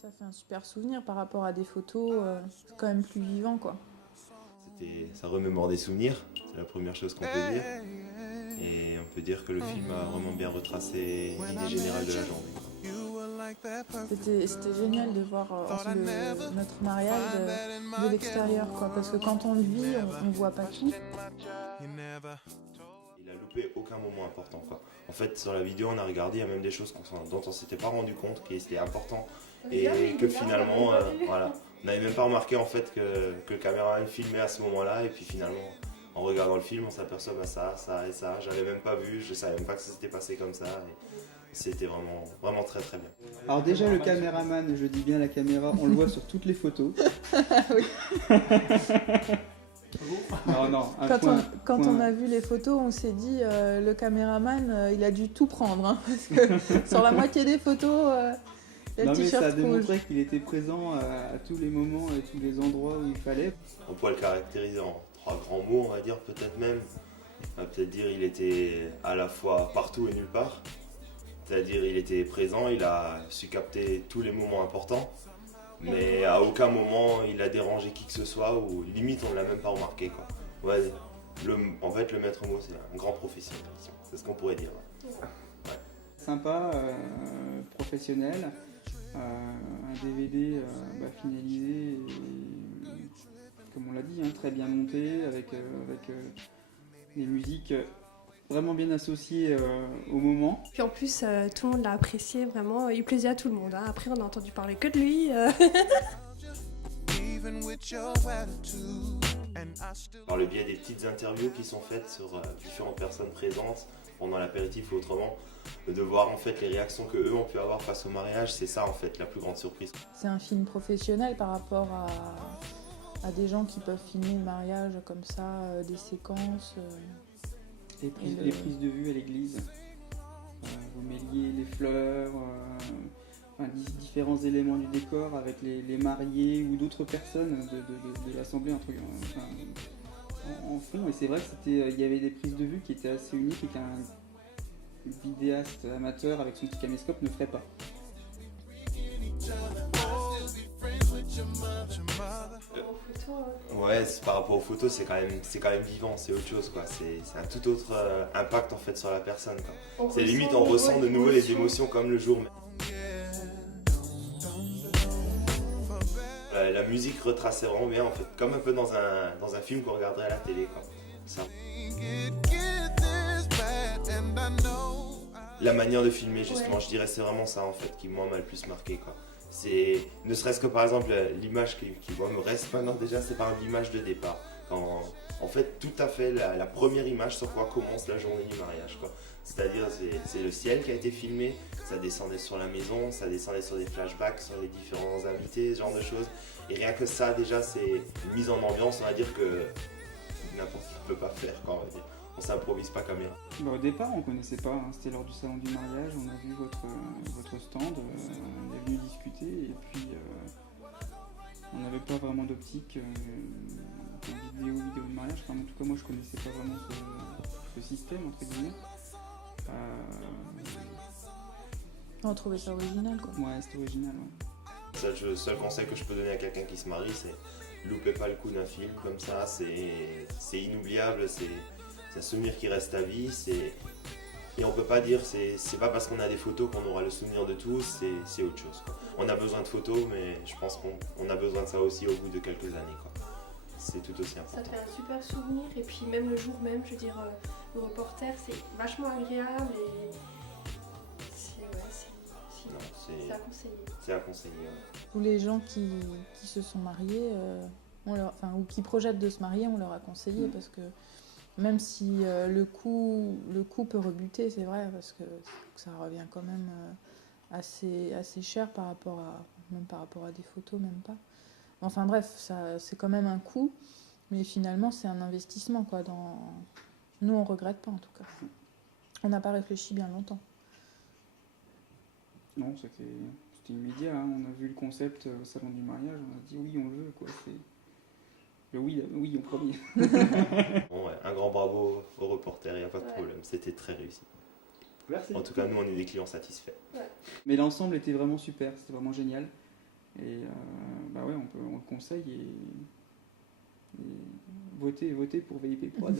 Ça fait un super souvenir par rapport à des photos, c'est quand même plus vivant quoi. Ça remémore des souvenirs, c'est la première chose qu'on peut dire. Et on peut dire que le film a vraiment bien retracé l'idée générale de la journée. C'était génial de voir notre mariage de l'extérieur quoi, parce que quand on le vit, on voit pas tout. Il a loupé aucun moment important quoi. En fait sur la vidéo on a regardé, il y a même des choses dont on s'était pas rendu compte qui étaient importants et que finalement voilà, on n'avait même pas remarqué en fait que le caméraman filmait à ce moment-là et puis finalement en regardant le film on s'aperçoit ça et ça, j'avais même pas vu, je savais même pas que ça s'était passé comme ça et c'était vraiment très très bien. Alors déjà le caméraman, je dis bien la caméra, on le voit sur toutes les photos. Non, Quand on a vu les photos, on s'est dit le caméraman, il a dû tout prendre, hein, parce que sur la moitié des photos, il y a le t-shirt ça a rouge. démontré qu'il était présent à tous les moments et tous les endroits où il fallait. On pourrait le caractériser en 3 grands mots, on va dire peut-être même. On va peut-être dire il était à la fois partout et nulle part. C'est-à-dire il était présent, il a su capter tous les moments importants. Mais à aucun moment il a dérangé qui que ce soit ou limite on ne l'a même pas remarqué quoi. Ouais, en fait le maître mot c'est un grand professionnel, c'est ce qu'on pourrait dire. Ouais. Sympa, professionnel, un DVD finalisé, et, comme on l'a dit, hein, très bien monté avec des musiques vraiment bien associées au moment. Puis en plus, tout le monde l'a apprécié vraiment, il plaisait à tout le monde. Hein. Après, on a entendu parler que de lui. Par le biais des petites interviews qui sont faites sur différentes personnes présentes pendant l'apéritif ou autrement, de voir en fait les réactions que eux ont pu avoir face au mariage, c'est ça en fait la plus grande surprise. C'est un film professionnel par rapport à des gens qui peuvent filmer le mariage comme ça, des séquences. Les prises de vue à l'église, vous mêliez les fleurs, différents éléments du décor avec les mariés ou d'autres personnes de l'assemblée en fond. Et c'est vrai qu'il y avait des prises de vue qui étaient assez uniques et qu'un vidéaste amateur avec son petit caméscope ne ferait pas. Ouais, par rapport aux photos, c'est quand même vivant, c'est autre chose quoi. C'est un tout autre impact en fait sur la personne quoi. C'est limite on ressent de nouveau les émotions comme le jour même. La musique retraçait vraiment bien en fait, comme un peu dans un film qu'on regarderait à la télé quoi. Ça. La manière de filmer justement, je dirais c'est vraiment ça en fait qui moi m'a le plus marqué quoi. C'est ne serait-ce que par exemple l'image qui moi me reste maintenant déjà, c'est par l'image de départ. En fait tout à fait la première image sur quoi commence la journée du mariage quoi. C'est-à-dire c'est le ciel qui a été filmé, ça descendait sur la maison, ça descendait sur des flashbacks, sur les différents invités, ce genre de choses. Et rien que ça déjà c'est une mise en ambiance, on va dire que n'importe qui ne peut pas faire quoi, on va dire. On s'improvise pas caméra. Au départ, on ne connaissait pas, hein. C'était lors du salon du mariage, on a vu votre stand, on est venu discuter et puis on n'avait pas vraiment d'optique vidéo de mariage. Enfin, en tout cas, moi je connaissais pas vraiment ce système, entre guillemets. On trouvait ça original quoi. Ouais, c'était original. Ouais. Le seul conseil que je peux donner à quelqu'un qui se marie, c'est loupez pas le coup d'un film comme ça, c'est inoubliable, c'est un souvenir qui reste à vie, et on peut pas dire, c'est pas parce qu'on a des photos qu'on aura le souvenir de tout, c'est autre chose quoi. On a besoin de photos, mais je pense qu'on a besoin de ça aussi au bout de quelques années quoi. C'est tout aussi important. Ça te fait un super souvenir, et puis même le jour même, je veux dire, le reporter, c'est vachement agréable et c'est à conseiller. C'est à conseiller. Ouais. Tous les gens qui se sont mariés, ou qui projettent de se marier, on leur a conseillé parce que même si le coût peut rebuter, c'est vrai, parce que ça revient quand même assez cher par rapport à des photos, même pas. Enfin bref, c'est quand même un coût, mais finalement c'est un investissement quoi. Nous on regrette pas en tout cas. On n'a pas réfléchi bien longtemps. Non, c'était immédiat, hein. On a vu le concept au salon du mariage, on a dit oui, on le veut quoi. C'est le oui en premier. Bon, ouais, un grand bravo au reporter, il n'y a pas de problème, c'était très réussi. Merci. En tout cas, nous on est des clients satisfaits. Ouais. Mais l'ensemble était vraiment super, c'était vraiment génial. Et bah ouais, on le conseille et votez pour VIP Prod.